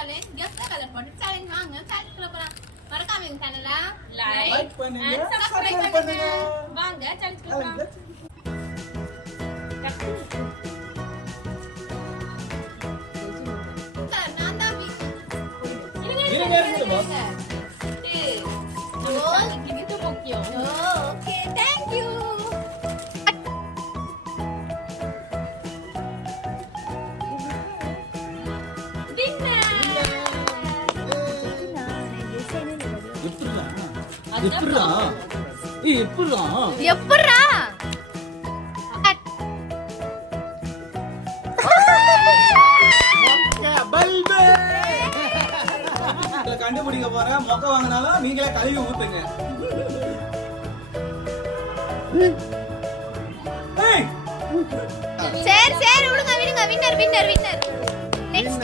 Challenge guess colour போட்டு challenge வாங்க சேலஞ்ச்ல போலாம். மறக்காம எங்க சேனலை லைக் பண்ணுங்க, சப்ஸ்கிரைப் பண்ணுங்க. வாங்க சேலஞ்ச் போலாம். நான் தான் இது முக்கியம். Okay thank you. எப்பறா கண்டுபிடிக்க போறேன். மொக்க வாங்கினாலும் நீங்களே கழுவி ஊத்துங்க. சரி சரி விடுங்க விடுங்க. Winner winner winner. நெக்ஸ்ட்